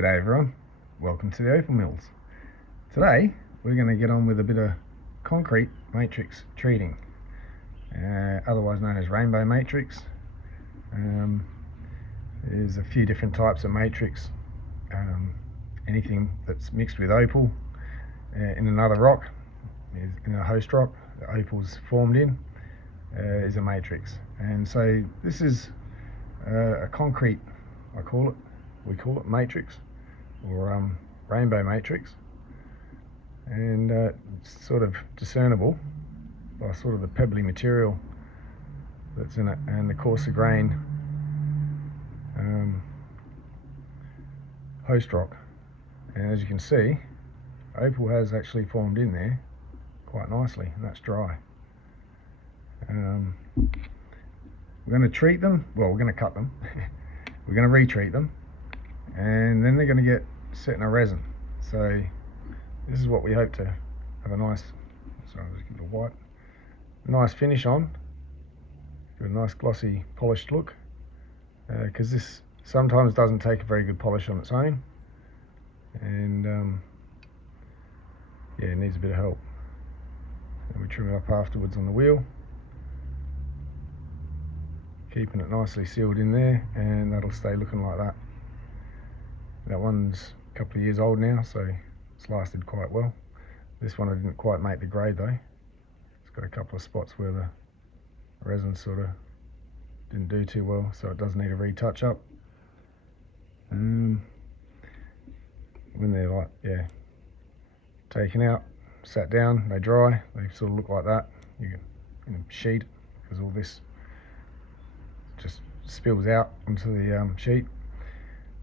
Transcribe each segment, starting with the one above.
G'day everyone, welcome to the Opal Mills. Today we're going to get on with a bit of concrete matrix treating, otherwise known as rainbow matrix. There's a few different types of matrix. Anything that's mixed with opal in another rock, in a host rock that opal's formed in, is a matrix. And so this is a concrete, we call it matrix, or rainbow matrix, and it's sort of discernible by sort of the pebbly material that's in it and the coarser grain host rock. And as you can see, opal has actually formed in there quite nicely, and that's dry. We're going to treat them, well, we're going to cut them we're going to retreat them, and then they're going to get set in a resin. So this is what we hope to have a nice, sorry, I'll just give it a wipe, a nice finish on, give it a nice glossy polished look, because this sometimes doesn't take a very good polish on its own, and yeah, it needs a bit of help. And we trim it up afterwards on the wheel, keeping it nicely sealed in there, and that'll stay looking like that. That one's a couple of years old now, so it's lasted quite well. This one I didn't quite make the grade though. It's got a couple of spots where the resin sort of didn't do too well, so it does need a retouch up. When they're like, yeah, taken out, sat down, they dry, they sort of look like that. You can, sheet, because all this just spills out onto the sheet.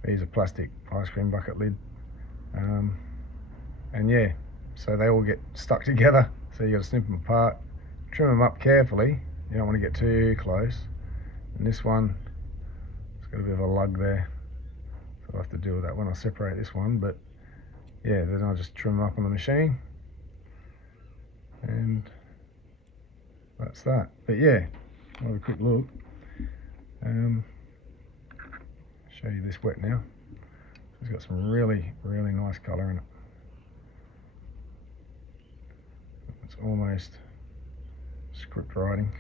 Here's a plastic ice cream bucket lid, and yeah, so they all get stuck together, so you got to snip them apart, trim them up carefully. You don't want to get too close. And this one, it's got a bit of a lug there, so I'll have to deal with that when I separate this one. But yeah, then I'll just trim them up on the machine, and that's that. But yeah, I'll have a quick look. Show you this wet now. It's got some really nice colour in it. It's almost script writing.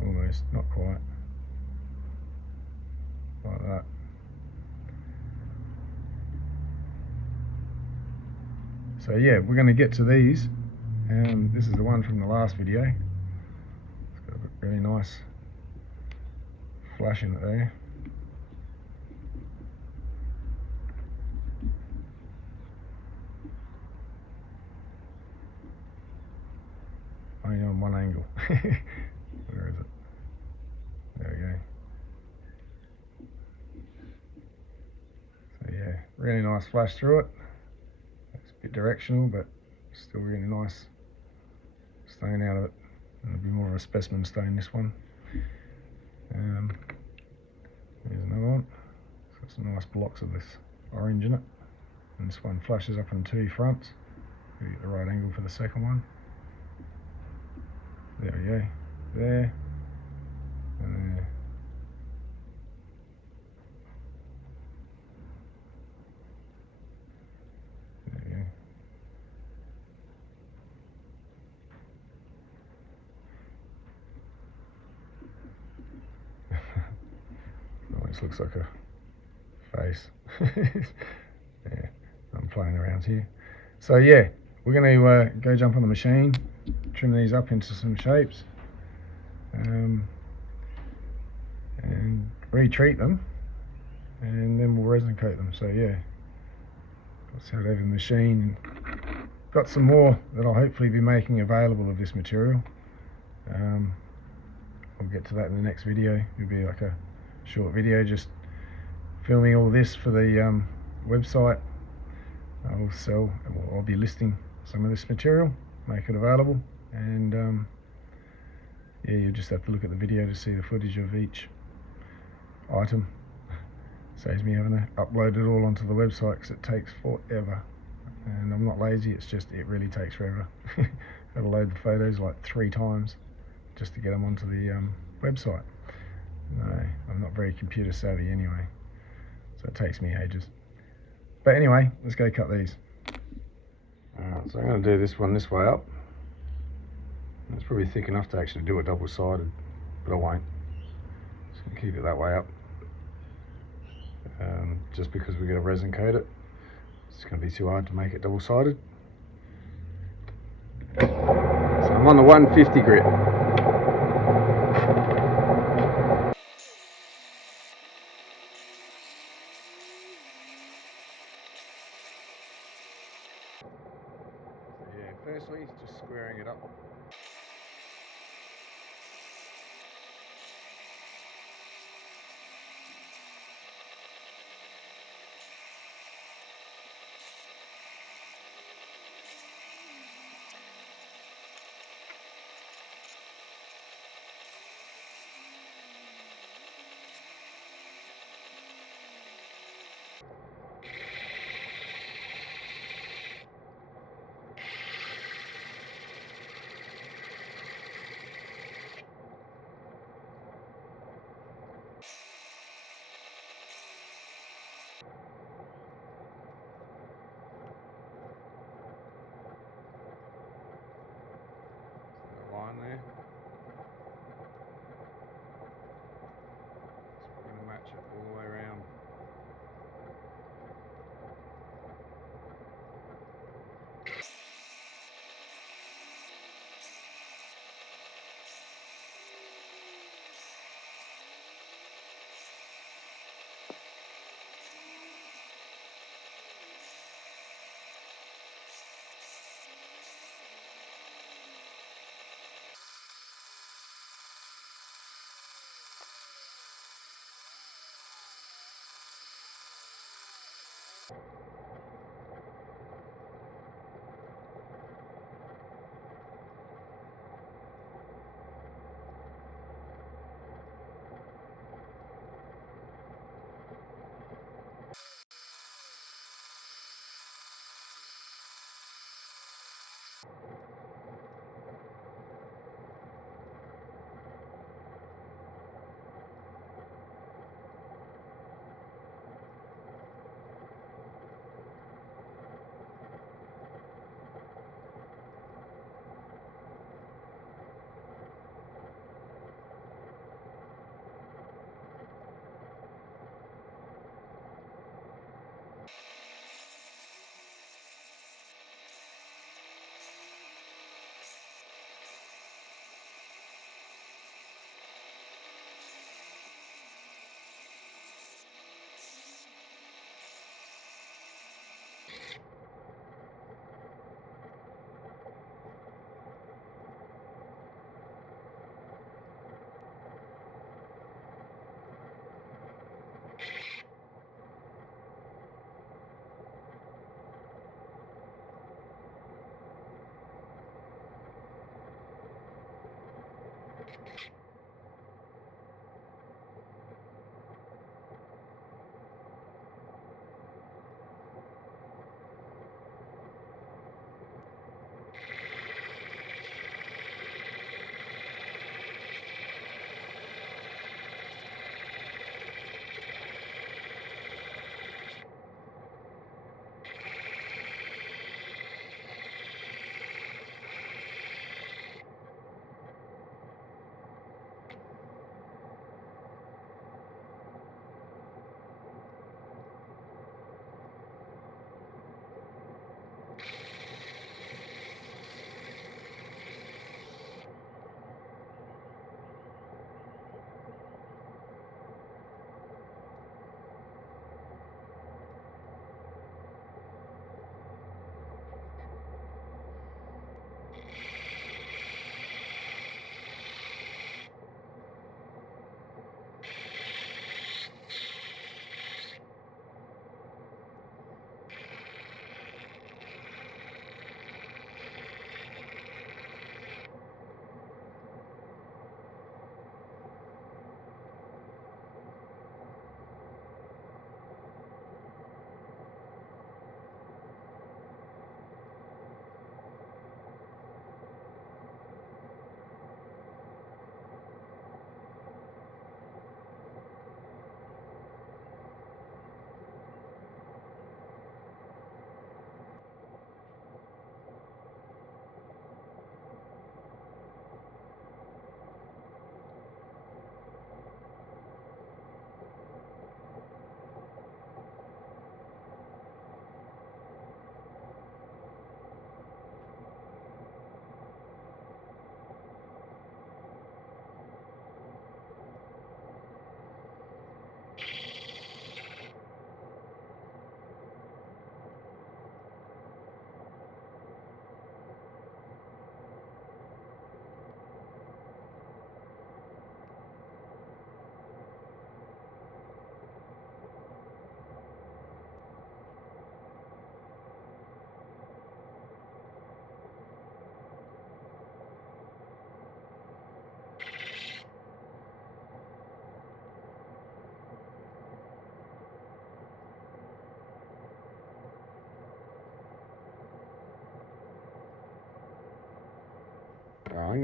Almost, not quite. Like that. So yeah, we're going to get to these. This is the one from the last video. It's got a really nice flash in it there. Only on one angle. Where is it? There we go. So yeah, really nice flash through it. It's a bit directional, but still really nice stone out of it. And it'll be more of a specimen stone, this one. Here's another one. It's got some nice blocks of this orange in it. And this one flashes up on two fronts. Get the right angle for the second one. There we go. There. And there. There we go. Almost looks like a face. Yeah, I'm playing around here. So yeah, we're going to go jump on the machine, trim these up into some shapes, and retreat them, and then we'll resin coat them. So yeah, let's head over the machine. Got some more that I'll hopefully be making available of this material. I'll get to that in the next video. It'll be like a short video just filming all this for the website. I'll be listing some of this material, make it available, and yeah, you just have to look at the video to see the footage of each item. Saves me having to upload it all onto the website because it takes forever, and I'm not lazy, it's just it really takes forever. Gotta load the photos like 3 times just to get them onto the website. No, I'm not very computer savvy anyway. so it takes me ages. But anyway, let's go cut these. Alright, so I'm going to do this one this way up. It's probably thick enough to actually do it double-sided, but I won't. Just going to keep it that way up. Just because we're going to resin coat it, it's going to be too hard to make it double-sided. So I'm on the 150 grit. So yeah, firstly, just squaring it up.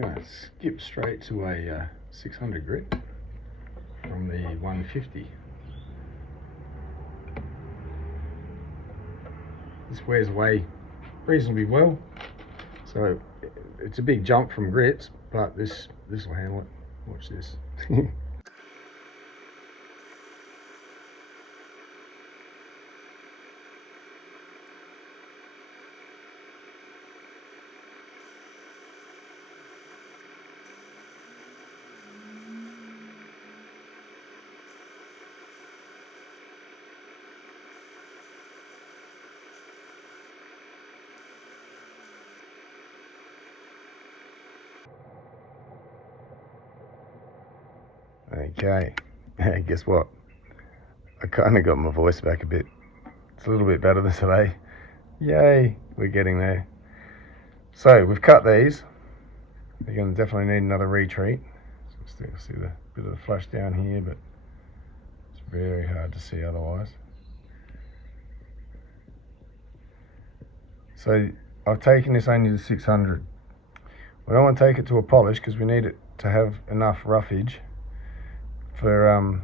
I'm going to skip straight to a 600 grit from the 150. This wears away reasonably well, so it's a big jump from grits, but this will handle it. Watch this. Okay, guess what? I kind of got my voice back a bit. It's a little bit better than today. Yay, we're getting there. So we've cut these. You're going to definitely need another retreat. So still see the bit of the flash down here, but it's very hard to see otherwise. So I've taken this only to 600. We don't want to take it to a polish because we need it to have enough roughage for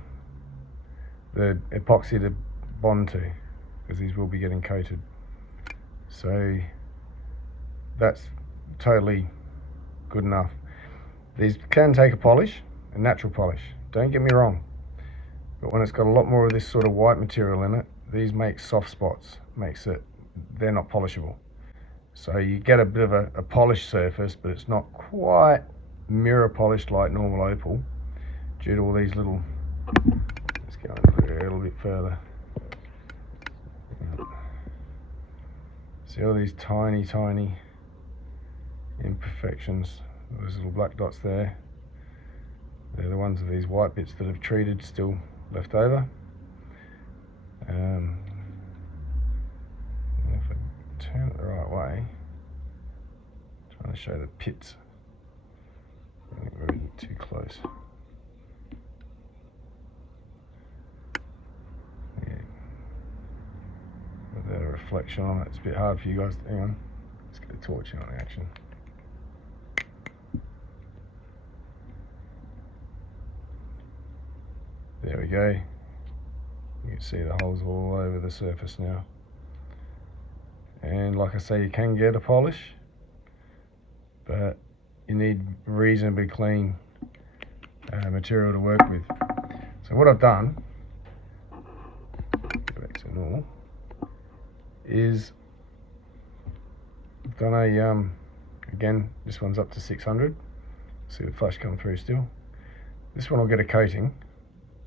the epoxy to bond to, because these will be getting coated. So that's totally good enough. These can take a polish, a natural polish, don't get me wrong, but when it's got a lot more of this sort of white material in it, these make soft spots, they're not polishable. So you get a bit of a polished surface, but it's not quite mirror polished like normal opal, due to all these little, let's go a little bit further. See all these tiny imperfections, those little black dots there. They're the ones of these white bits that have treated still left over. If I turn it the right way, trying to show the pits. I think we're getting too close. Without a reflection on it, it's a bit hard for you guys. Hang on, let's get the torch on action. There we go. You can see the holes all over the surface now. And like I say, you can get a polish, but you need reasonably clean material to work with. So what I've done, go back to normal, is I've done a, again, this one's up to 600. See the flash come through still. This one will get a coating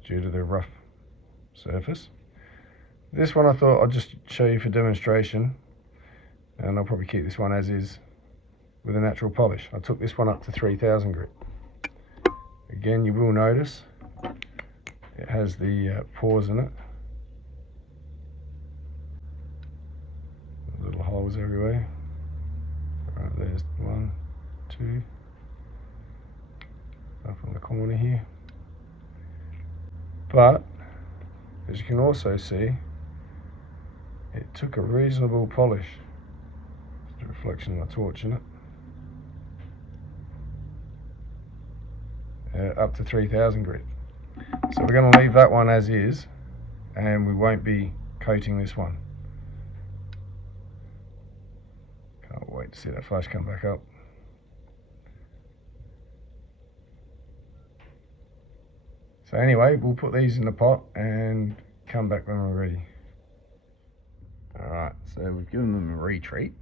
due to the rough surface. This one I thought I'd just show you for demonstration, and I'll probably keep this one as is with a natural polish. I took this one up to 3000 grit. Again, you will notice it has the pores in it. Little holes everywhere. Right, there's 1, 2, up on the corner here. But as you can also see, it took a reasonable polish. There's a reflection of the torch in it. Up to 3000 grit. So we're going to leave that one as is, and we won't be coating this one. Can't wait to see that flash come back up. So anyway, we'll put these in the pot and come back when we're ready. Alright, so we've given them a retreat.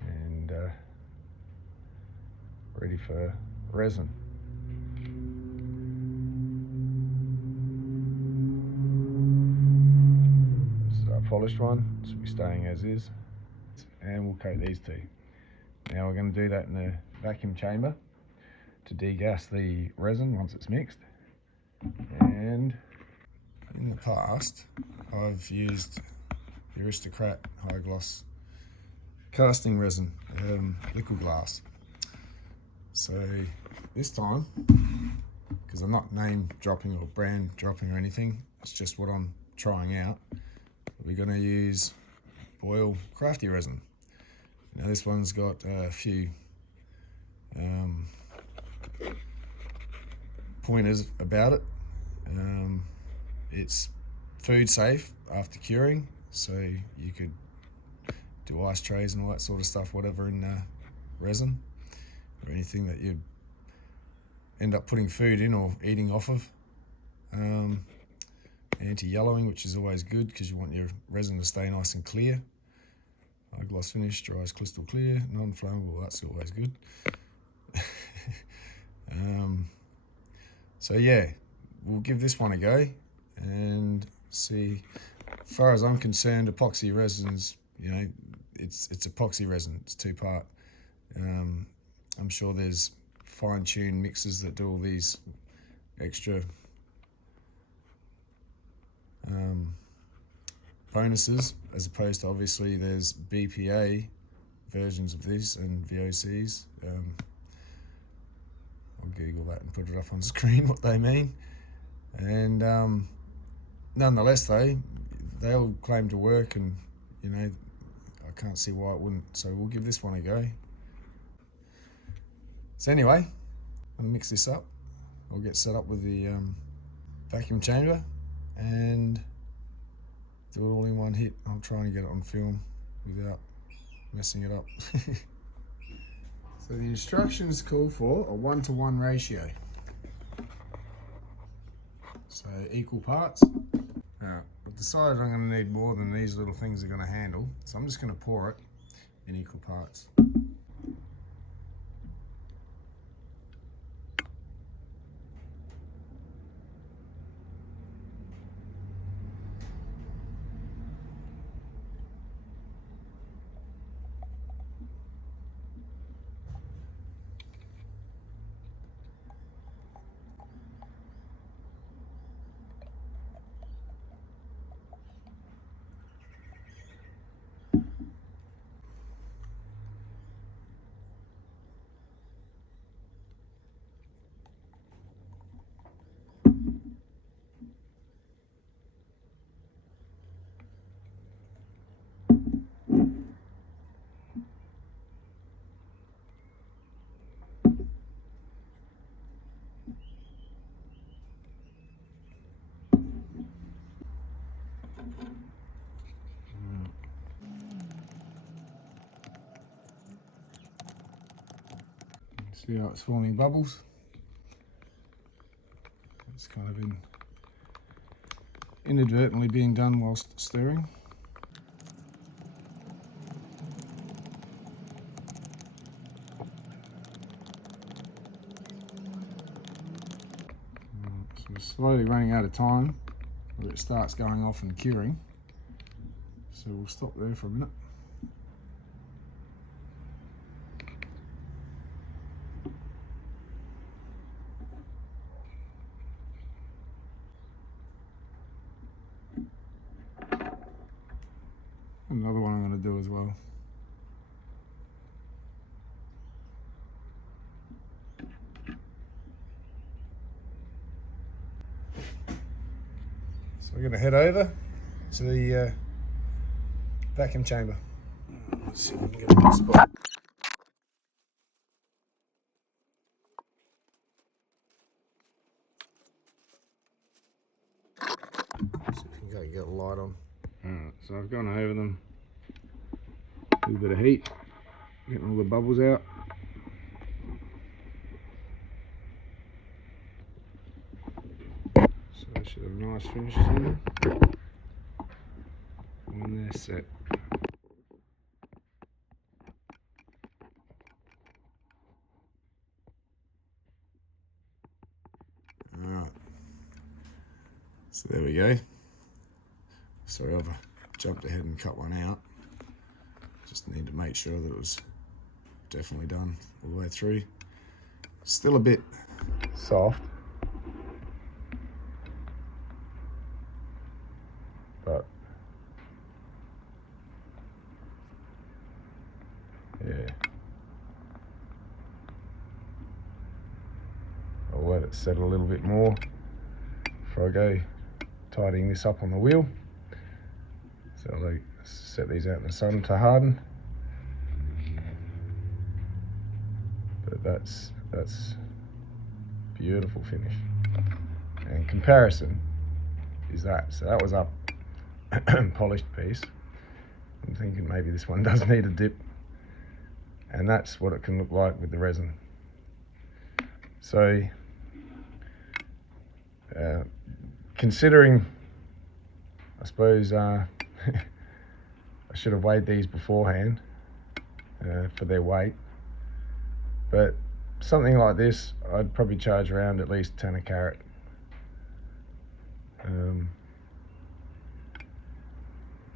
And ready for resin. This is our polished one, this will be staying as is. And we'll coat these two. Now we're going to do that in the vacuum chamber to degas the resin once it's mixed. And in the past I've used the Aristocrat high gloss casting resin, liquid glass. So this time, because I'm not name dropping or brand dropping or anything, it's just what I'm trying out, we're going to use Opal crafty resin. Now this one's got a few pointers about it. It's food safe after curing, so you could do ice trays and all that sort of stuff, whatever in resin, or anything that you'd end up putting food in or eating off of. Anti-yellowing, which is always good because you want your resin to stay nice and clear. High gloss finish, dries crystal clear, non-flammable, that's always good. So yeah, we'll give this one a go and see. As far as I'm concerned, epoxy resins, you know, it's epoxy resin, it's two-part. I'm sure there's fine-tuned mixers that do all these extra bonuses, as opposed to, obviously there's BPA versions of this and VOCs. I'll Google that and put it up on screen what they mean. And nonetheless though, they all claim to work, and you know, I can't see why it wouldn't, so we'll give this one a go. So anyway, I'll mix this up. I'll get set up with the vacuum chamber and do it all in one hit. I'm trying to get it on film without messing it up. So the instructions call for a 1-to-1 ratio. So equal parts. Now, I've decided I'm going to need more than these little things are going to handle, so I'm just going to pour it in equal parts. See how it's forming bubbles? It's kind of inadvertently being done whilst stirring. So we're slowly running out of time, where it starts going off and curing. So we'll stop there for a minute. Another one I'm going to do as well. So we're going to head over to the vacuum chamber. Let's see if we can get a good spot. See if we can get a light on. Alright, so I've gone over them. A little bit of heat, getting all the bubbles out. So they should have nice finishes in them when they're set. Alright, so there we go. Sorry, I've jumped ahead and cut one out. Just need to make sure that it was definitely done all the way through. Still a bit soft, but yeah, I'll let it settle a little bit more before I go tidying this up on the wheel. So I'll set these out in the sun to harden. But that's beautiful finish. And comparison is that. So that was up polished piece. I'm thinking maybe this one does need a dip, and that's what it can look like with the resin. So considering, I suppose I should have weighed these beforehand for their weight, but something like this I'd probably charge around at least 10 a carat.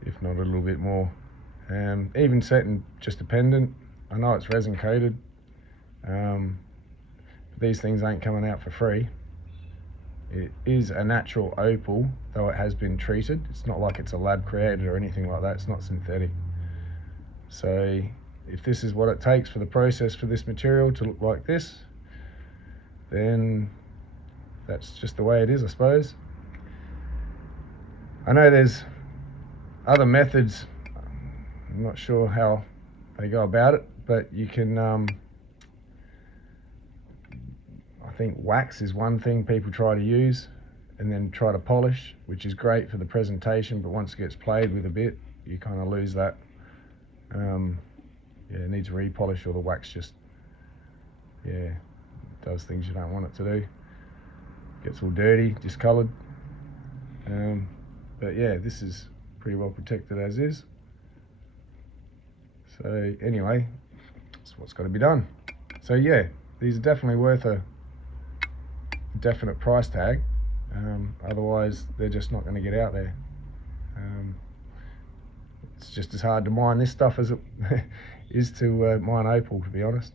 If not a little bit more. Even setting just a pendant, I know it's resin coated, but these things ain't coming out for free. It is a natural opal, though it has been treated. It's not like it's a lab created or anything like that. It's not synthetic. So if this is what it takes for the process for this material to look like this, then that's just the way it is, I suppose. I know there's other methods, I'm not sure how they go about it, but you can, I think wax is one thing people try to use and then try to polish, which is great for the presentation, but once it gets played with a bit, you kind of lose that. Yeah, it needs repolish, or the wax just, yeah, does things you don't want it to do. Gets all dirty, discoloured. But yeah, this is pretty well protected as is. So anyway, that's what's got to be done. So yeah, these are definitely worth a definite price tag. Otherwise, they're just not going to get out there. It's just as hard to mine this stuff as it is to mine opal, to be honest.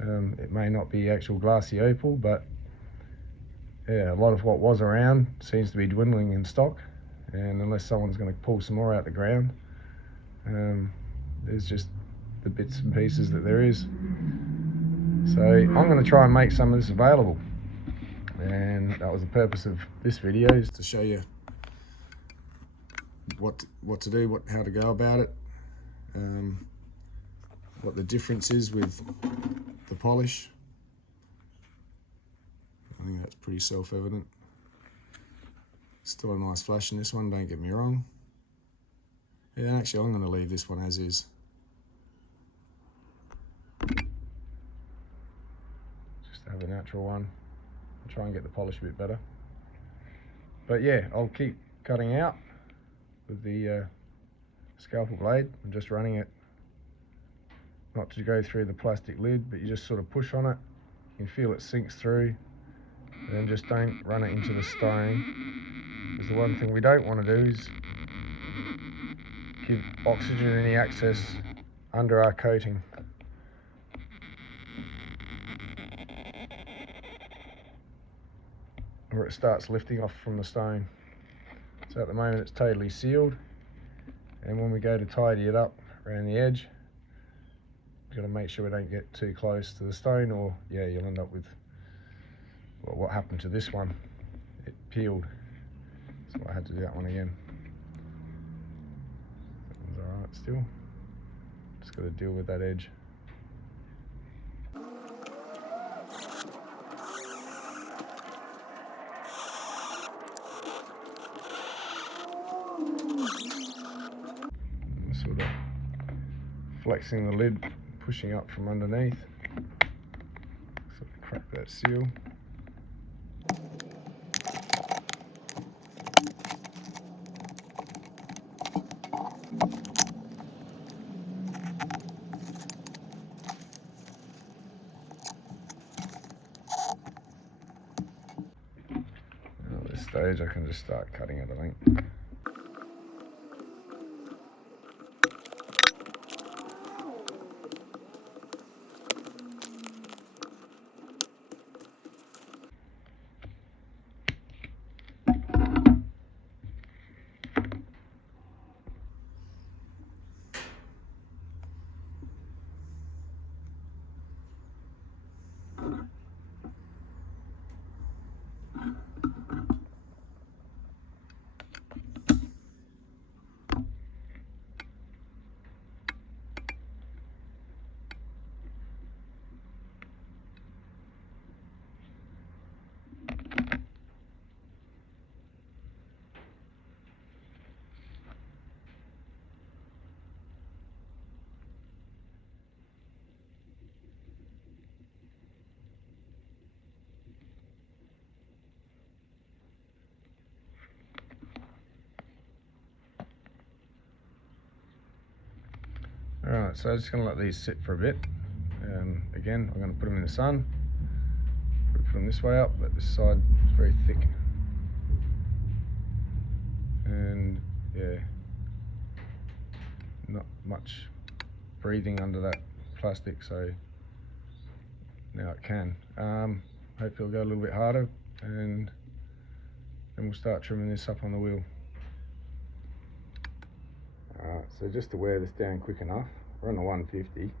It may not be actual glassy opal, but yeah, a lot of what was around seems to be dwindling in stock, and unless someone's going to pull some more out the ground, there's just the bits and pieces that there is. So I'm going to try and make some of this available, and that was the purpose of this video, is to show you what to do, how to go about it, what the difference is with the polish. I think that's pretty self-evident. Still a nice flash in this one, don't get me wrong. Yeah, actually I'm going to leave this one as is. Just to have a natural one. I'll try and get the polish a bit better. But yeah, I'll keep cutting out with the scalpel blade. I'm just running it, not to go through the plastic lid, but you just sort of push on it. You can feel it sinks through, and then just don't run it into the stone. Because the one thing we don't want to do is give oxygen any access under our coating. Or it starts lifting off from the stone. So at the moment it's totally sealed, and when we go to tidy it up around the edge, we've got to make sure we don't get too close to the stone, or yeah, you'll end up with, well, what happened to this one, it peeled, so I had to do that one again. That one's alright still, just got to deal with that edge. Sort of flexing the lid, pushing up from underneath, sort of crack that seal. Now at this stage I can just start cutting it, I think. Alright, so I'm just going to let these sit for a bit. Again, I'm going to put them in the sun. Put them this way up, but this side is very thick. And yeah, not much breathing under that plastic, so now it can. Hopefully it'll go a little bit harder, and then we'll start trimming this up on the wheel. Alright, so just to wear this down quick enough, we're on the 150,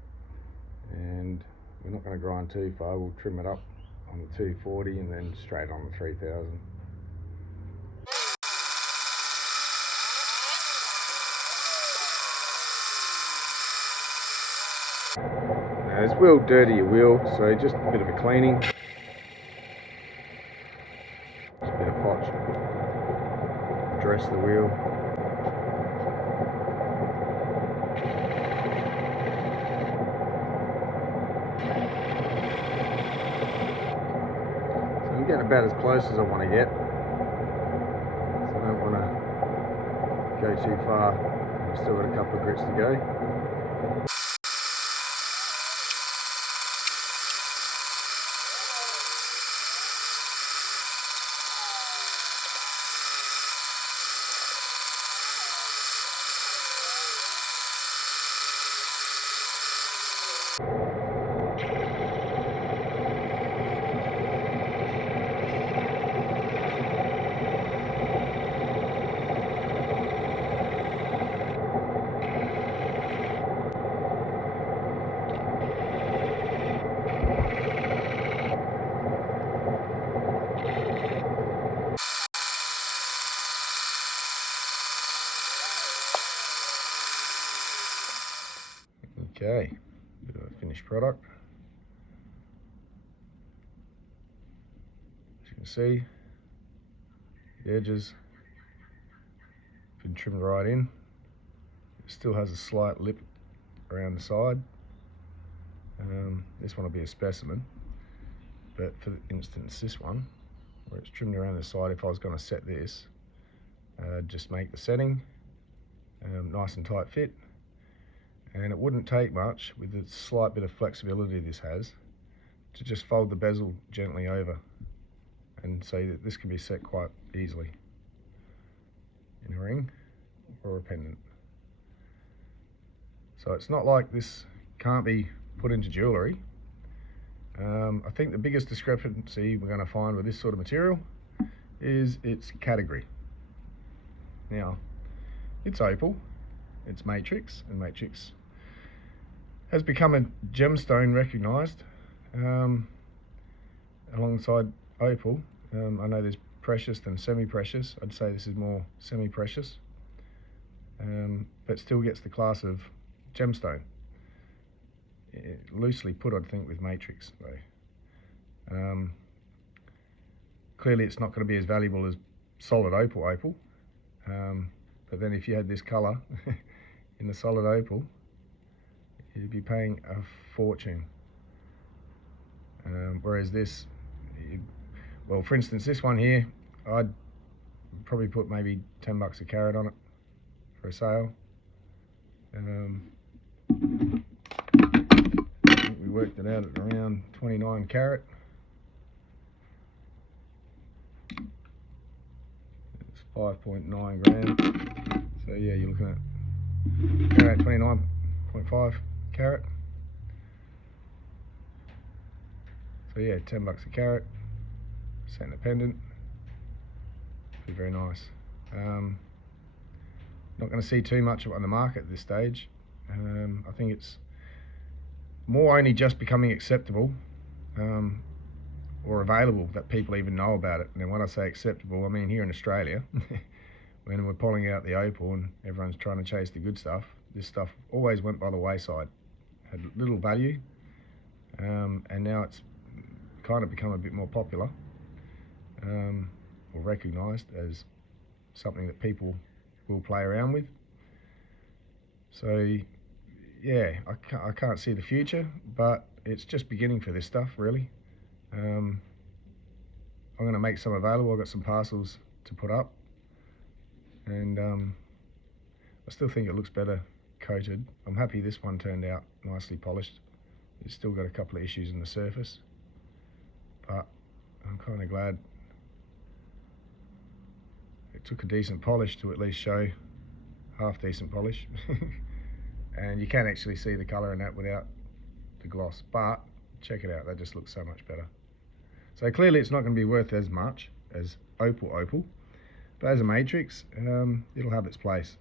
and we're not going to grind too far. We'll trim it up on the 240 and then straight on the 3000. Now this will dirty your wheel, so just a bit of a cleaning. Just a bit of potch. Dress the wheel. So I'm getting about as close as I want to get. So I don't want to go too far. I've still got a couple of grits to go. Okay, bit of a finished product. As you can see, the edges have been trimmed right in. It still has a slight lip around the side. This one will be a specimen, but for instance this one, where it's trimmed around the side, if I was going to set this, just make the setting nice and tight fit. And it wouldn't take much, with the slight bit of flexibility this has, to just fold the bezel gently over and say that this can be set quite easily in a ring or a pendant. So it's not like this can't be put into jewellery. I think the biggest discrepancy we're going to find with this sort of material is its category. Now, it's opal, it's matrix, and matrix has become a gemstone recognised alongside opal. I know there's precious and semi-precious. I'd say this is more semi-precious, but still gets the class of gemstone. Loosely put, I'd think, with matrix though. Clearly it's not going to be as valuable as solid opal, but then if you had this colour in the solid opal, you'd be paying a fortune. Whereas this, well, for instance, this one here, I'd probably put maybe 10 bucks a carat on it for a sale. I think we worked it out at around 29 carat. It's 5.9 grand. So yeah, you're looking at around 29.5 carat. So yeah, 10 bucks a carat, set in a pendant, be very nice. Not going to see too much of it on the market at this stage. I think it's more only just becoming acceptable or available that people even know about it. And when I say acceptable, I mean here in Australia, when we're pulling out the opal and everyone's trying to chase the good stuff, this stuff always went by the wayside, had little value, and now it's kind of become a bit more popular, or recognised as something that people will play around with. So yeah, I can't see the future, but it's just beginning for this stuff, really. I'm going to make some available. I've got some parcels to put up, and I still think it looks better coated. I'm happy this one turned out nicely polished. It's still got a couple of issues in the surface, but I'm kind of glad it took a decent polish to at least show half decent polish. And you can actually see the colour in that without the gloss, but check it out, that just looks so much better. So clearly it's not going to be worth as much as Opal, but as a matrix, it'll have its place.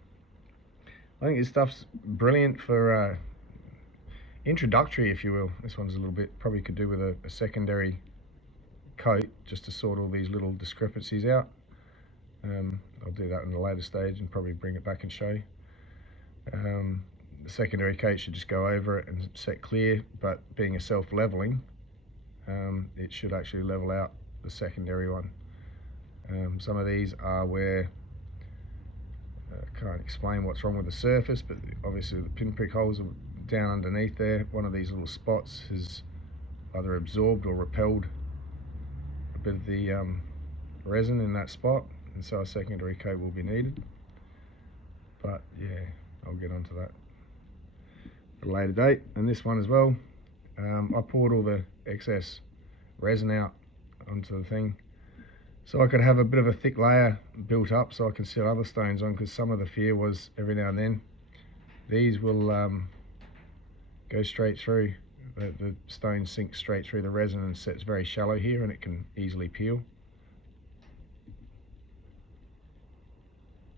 I think this stuff's brilliant for introductory, if you will. This one's a little bit, probably could do with a secondary coat just to sort all these little discrepancies out. I'll do that in a later stage and probably bring it back and show you. The secondary coat should just go over it and set clear, but being a self-leveling, it should actually level out the secondary one. Some of these are where I can't explain what's wrong with the surface, but obviously the pinprick holes are down underneath there. One of these little spots has either absorbed or repelled a bit of the resin in that spot, and so a secondary coat will be needed. But yeah, I'll get onto that at a later date. And this one as well, I poured all the excess resin out onto the thing so I could have a bit of a thick layer built up so I can set other stones on, because some of the fear was every now and then these will go straight through, the stone sinks straight through the resin and sets very shallow here, and it can easily peel.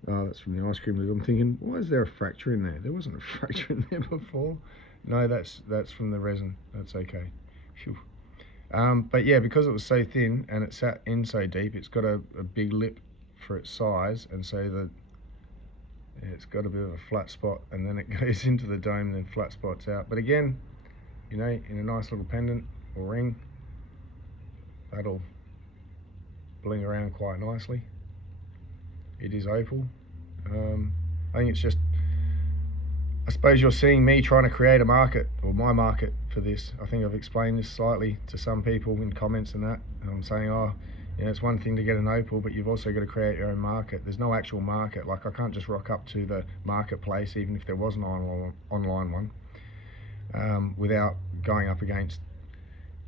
Oh, that's from the ice cream lid. I'm thinking, why is there a fracture in there? There wasn't a fracture in there before. No, that's from the resin. That's okay. Phew. But yeah, because it was so thin and it sat in so deep, it's got a big lip for its size, and so it's got a bit of a flat spot, and then it goes into the dome and then flat spots out. But again, you know, in a nice little pendant or ring, that'll bling around quite nicely. It is Opal. I think it's just, I suppose you're seeing me trying to create a market, or my market for this. I think I've explained this slightly to some people in comments and that, and I'm saying, oh, you know, it's one thing to get an Opal, but you've also got to create your own market. There's no actual market. Like, I can't just rock up to the marketplace, even if there was an online one, without going up against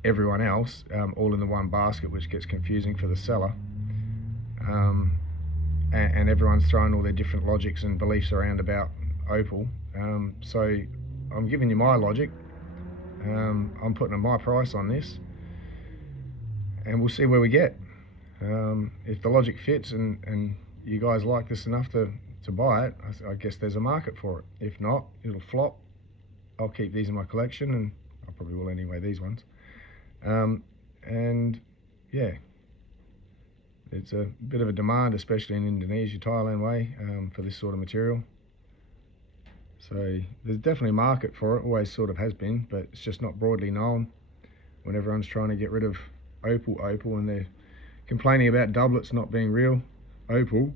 everyone else, all in the one basket, which gets confusing for the seller. And everyone's throwing all their different logics and beliefs around about Opal. So I'm giving you my logic. I'm putting my price on this, and we'll see where we get. If the logic fits and you guys like this enough to buy it, I guess there's a market for it. If not, it'll flop. I'll keep these in my collection, and I probably will anyway, these ones. And yeah, it's a bit of a demand, especially in Indonesia, Thailand way, for this sort of material. So there's definitely a market for it, always sort of has been, but it's just not broadly known when everyone's trying to get rid of Opal, and they're complaining about doublets not being real Opal.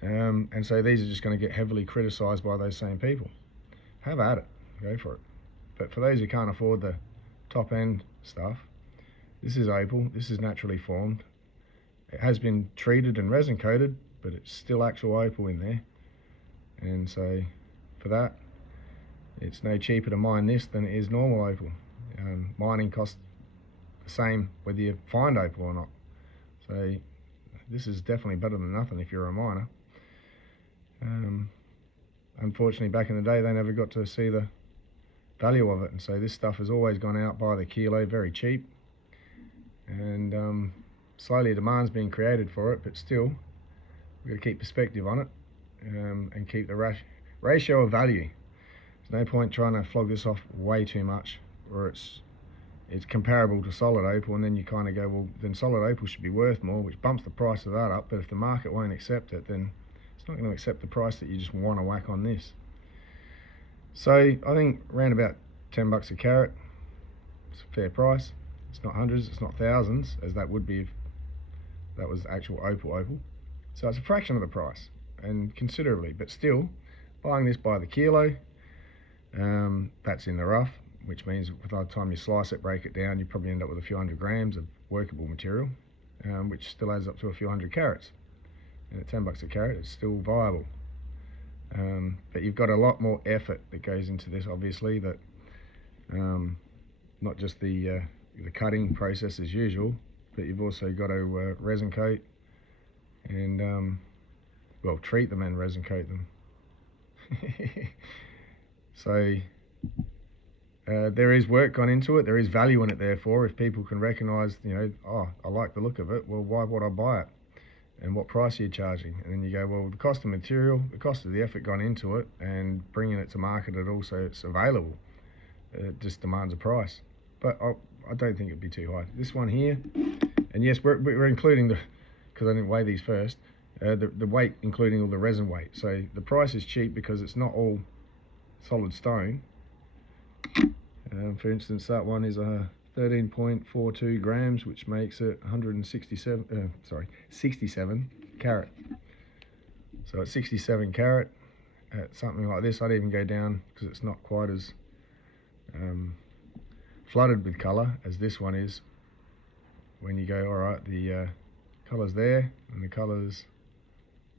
And so these are just going to get heavily criticised by those same people. Have at it, go for it. But for those who can't afford the top end stuff, this is Opal, this is naturally formed. It has been treated and resin coated, but it's still actual Opal in there. And so for that, it's no cheaper to mine this than it is normal Opal. Mining costs the same whether you find Opal or not. So this is definitely better than nothing if you're a miner. Unfortunately, back in the day, they never got to see the value of it, and so this stuff has always gone out by the kilo, very cheap. And slowly a demand's being created for it, but still, we've got to keep perspective on it, and keep the ratio of value. There's no point trying to flog this off way too much, or it's comparable to solid Opal, and then you kind of go, well, then solid Opal should be worth more, which bumps the price of that up. But if the market won't accept it, then it's not going to accept the price that you just want to whack on this. So I think around about $10 a carat, it's a fair price. It's not hundreds, it's not thousands, as that would be if that was actual Opal. So it's a fraction of the price, and considerably, but still, buying this by the kilo, that's in the rough, which means by the time you slice it, break it down, you probably end up with a few hundred grams of workable material, which still adds up to a few hundred carats. And at $10 a carat, it's still viable. But you've got a lot more effort that goes into this, obviously, that not just the cutting process as usual, but you've also got to resin coat and well, treat them and resin coat them. So there is work gone into it, there is value in it, therefore, if people can recognise, you know, oh, I like the look of it, well, why would I buy it? And what price are you charging? And then you go, well, the cost of material, the cost of the effort gone into it, and bringing it to market, it also it's available. It just demands a price. But I don't think it'd be too high. This one here, and yes, we're including the, because I didn't weigh these first, the weight, including all the resin weight. So the price is cheap because it's not all solid stone. For instance, that one is a 13.42 grams, which makes it 67 carat. So at 67 carat, at something like this, I'd even go down, because it's not quite as flooded with colour as this one is. When you go, alright, the colour's there, and the colour's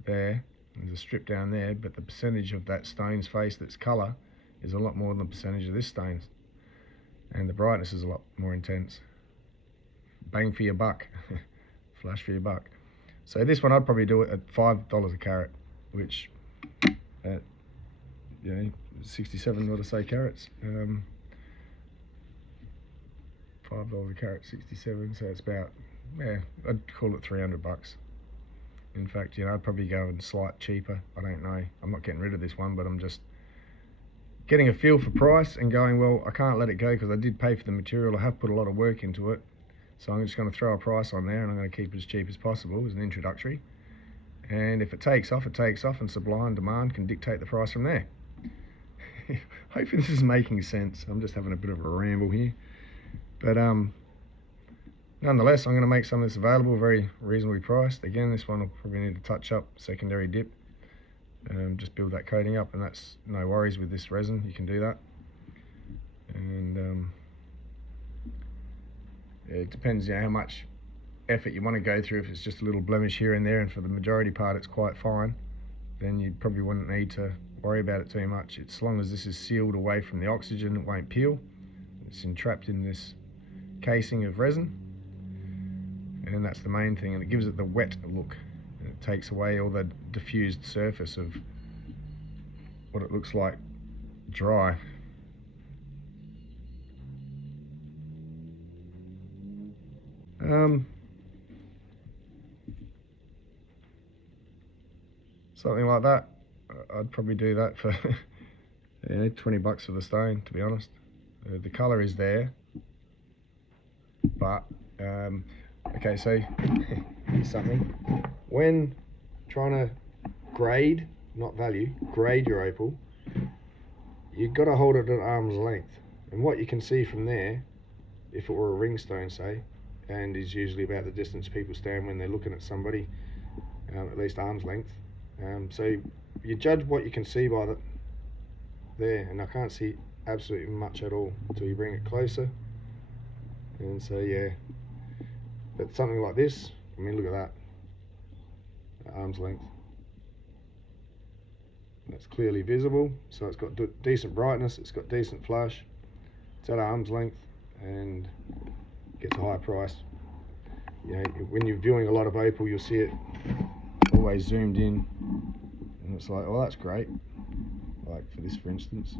there, there's a strip down there, but the percentage of that stone's face that's colour is a lot more than the percentage of this stone's. And the brightness is a lot more intense. Bang for your buck. Flash for your buck. So this one I'd probably do it at $5 a carat, which at, you know, 67, what I say, carats. $5 a carat, 67, so it's about, yeah, I'd call it 300 bucks. In fact, you know, I'd probably go in slight cheaper. I don't know. I'm not getting rid of this one, but I'm just getting a feel for price and going, well, I can't let it go because I did pay for the material. I have put a lot of work into it. So I'm just going to throw a price on there, and I'm going to keep it as cheap as possible as an introductory. And if it takes off, and supply and demand can dictate the price from there. Hopefully this is making sense. I'm just having a bit of a ramble here. But nonetheless, I'm going to make some of this available, very reasonably priced. Again, this one will probably need a touch up, secondary dip. Just build that coating up, and that's no worries with this resin. You can do that. And it depends, you know, how much effort you want to go through. If it's just a little blemish here and there, and for the majority part it's quite fine, then you probably wouldn't need to worry about it too much. As long as this is sealed away from the oxygen, it won't peel. It's entrapped in this casing of resin, and that's the main thing, and it gives it the wet look. It takes away all the diffused surface of what it looks like dry. Something like that. I'd probably do that for you know, 20 bucks for the stone, to be honest. The colour is there, but okay, so here's something. When trying to grade, not value, grade your opal, you've got to hold it at arm's length. And what you can see from there, if it were a ring stone, say, and is usually about the distance people stand when they're looking at somebody, at least arm's length. So you judge what you can see by there, and I can't see absolutely much at all until you bring it closer. And so yeah, but something like this, I mean, look at that, at arm's length. That's clearly visible, so it's got decent brightness, it's got decent flash, it's at arm's length, and gets a high price. You know, when you're viewing a lot of opal, you'll see it always zoomed in, and it's like, oh, that's great. Like for this, for instance,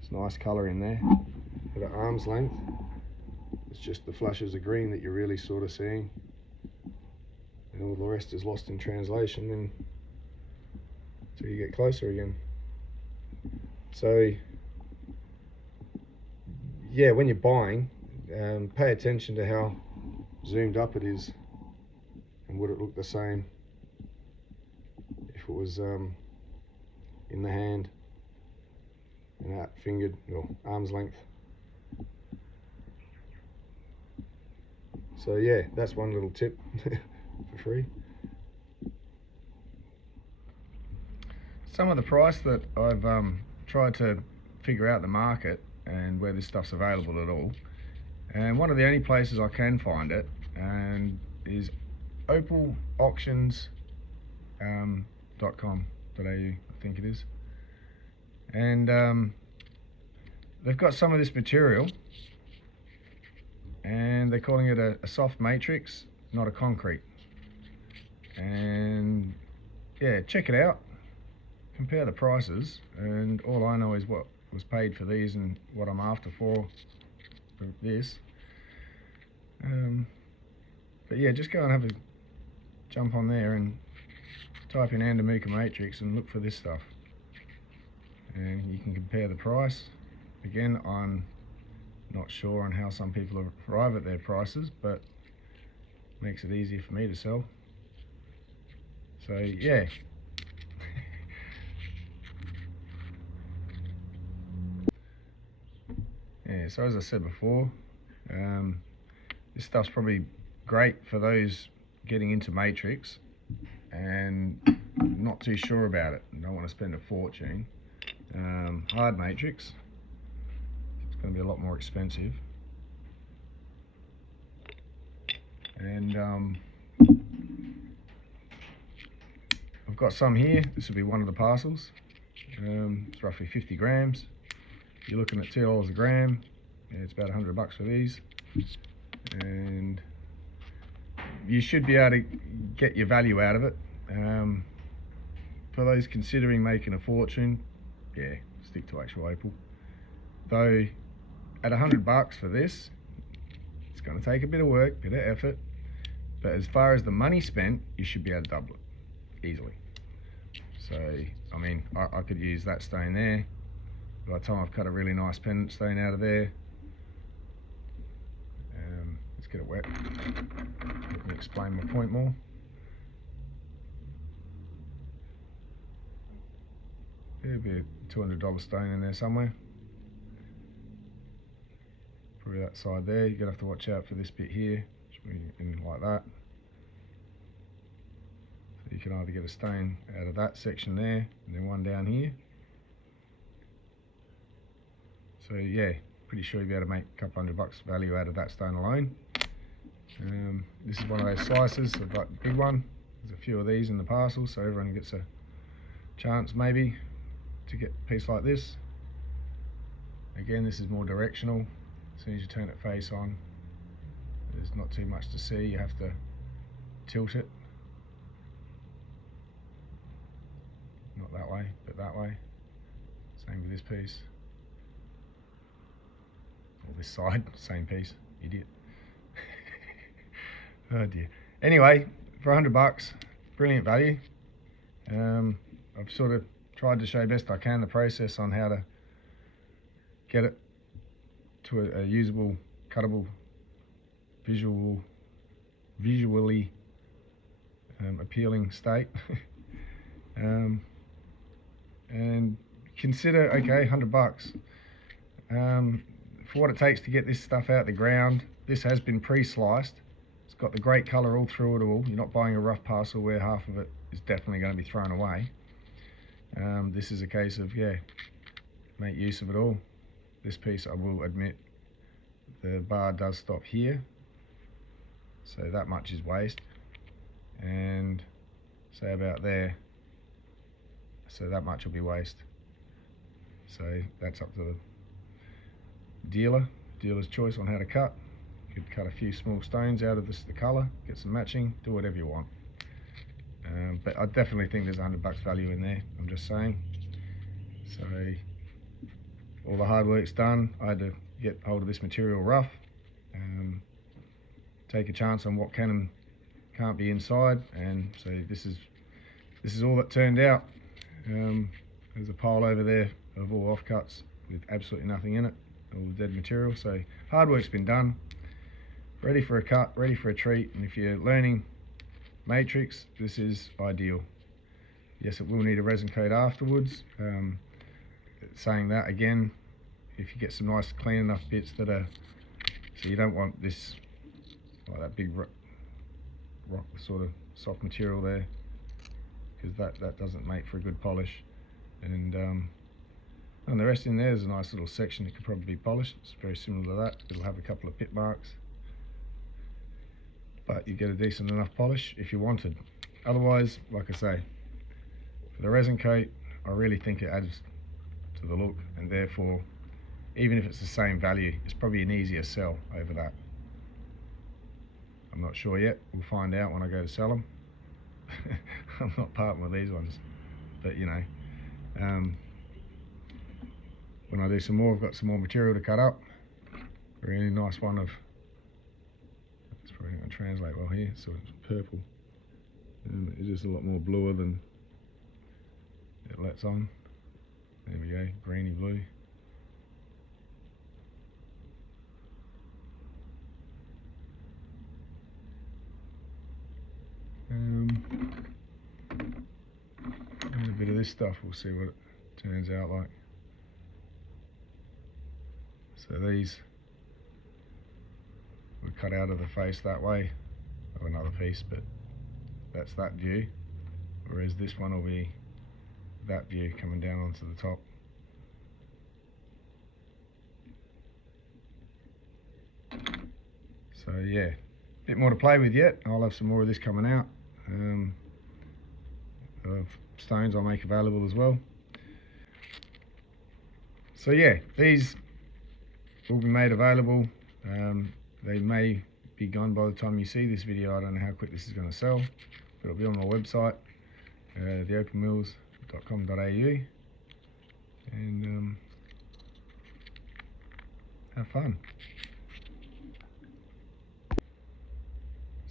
it's nice colour in there. But at arm's length, it's just the flashes of green that you're really sort of seeing, and all the rest is lost in translation and until you get closer again. So yeah, when you're buying, pay attention to how zoomed up it is, and would it look the same if it was in the hand and out fingered, or arm's length. So yeah, that's one little tip for free. Some of the price that I've tried to figure out the market and where this stuff's available at all, and one of the only places I can find it is Opal Auctions opal.com.au, I think it is. And they've got some of this material and they're calling it a soft matrix, not a concrete. And yeah, check it out, compare the prices, and all I know is what was paid for these and what I'm after for this. But yeah, just go and have a jump on there and type in Andamooka matrix and look for this stuff, and you can compare the price. Again, I'm not sure on how some people arrive at their prices, but makes it easier for me to sell. So yeah. Yeah, so as I said before, this stuff's probably great for those getting into matrix and not too sure about it and don't want to spend a fortune. Hard matrix, it's going to be a lot more expensive. And I've got some here. This will be one of the parcels. It's roughly 50 grams. You're looking at $2 a gram. Yeah, it's about $100 for these. And you should be able to get your value out of it. For those considering making a fortune, yeah, stick to actual opal. Though at $100 for this, it's going to take a bit of work, bit of effort. But as far as the money spent, you should be able to double it easily. So, I mean, I could use that stone there. By the time I've cut a really nice pendant stone out of there. Let's get it wet. Let me explain my point more. There'll be a $200 stone in there somewhere. Probably that side there. You're gonna have to watch out for this bit here. Should be in like that. So you can either get a stone out of that section there, and then one down here. So yeah, pretty sure you'll be able to make a couple $100 value out of that stone alone. This is one of those slices. I've got a big one. There's a few of these in the parcel, so everyone gets a chance maybe to get a piece like this. Again, this is more directional. As soon as you turn it face on, there's not too much to see. You have to tilt it. Not that way, but that way. Same with this piece. Or this side, same piece, idiot. Oh dear. Anyway, for $100, brilliant value. I've sort of tried to show best I can the process on how to get it to a usable, cuttable, visually appealing state. And consider, okay, $100. For what it takes to get this stuff out the ground, this has been pre-sliced. It's got the great colour all through it all. You're not buying a rough parcel where half of it is definitely going to be thrown away. This is a case of, yeah, make use of it all. This piece, I will admit, the bar does stop here, so that much is waste. And say about there, so that much will be waste. So that's up to the dealer's choice on how to cut. You could cut a few small stones out of the colour, get some matching, do whatever you want. But I definitely think there's $100 value in there, I'm just saying. So all the hard work's done. I had to get hold of this material rough, take a chance on what can and can't be inside, and so this is all that turned out. There's a pile over there of all offcuts with absolutely nothing in it, all dead material. So hard work's been done, ready for a cut, ready for a treat. And if you're learning matrix, this is ideal. Yes, it will need a resin coat afterwards. Saying that again, if you get some nice clean enough bits that are, so you don't want this like that big rock sort of soft material there, because that doesn't make for a good polish. And the rest in there is a nice little section that could probably be polished. It's very similar to that. It'll have a couple of pit marks, but you get a decent enough polish if you wanted. Otherwise, like I say, For the resin coat, I really think it adds to the look, and therefore, even if it's the same value, it's probably an easier sell over that. I'm not sure yet. We'll find out when I go to sell them. I'm not parting with these ones, but you know, when I do some more, I've got some more material to cut up. A really nice one of, it's probably not going to translate well here, so it's purple. It's just a lot more bluer than it lets on. There we go, greeny blue. And a bit of this stuff, we'll see what it turns out like. So these we cut out of the face that way of another piece, but that's that view, whereas this one will be that view coming down onto the top. So yeah, a bit more to play with yet. I'll have some more of this coming out. Stones I'll make available as well. So yeah, these will be made available. They may be gone by the time you see this video. I don't know how quick this is going to sell, but it'll be on my website, theopalmills.com.au, and have fun.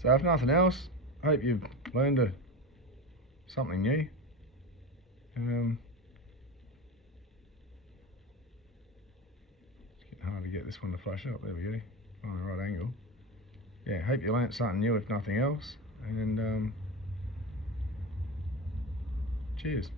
So if nothing else, I hope you've learned something new. It's getting hard to get this one to flash up. There we go, on the right angle. Yeah, hope you learnt something new if nothing else, and cheers.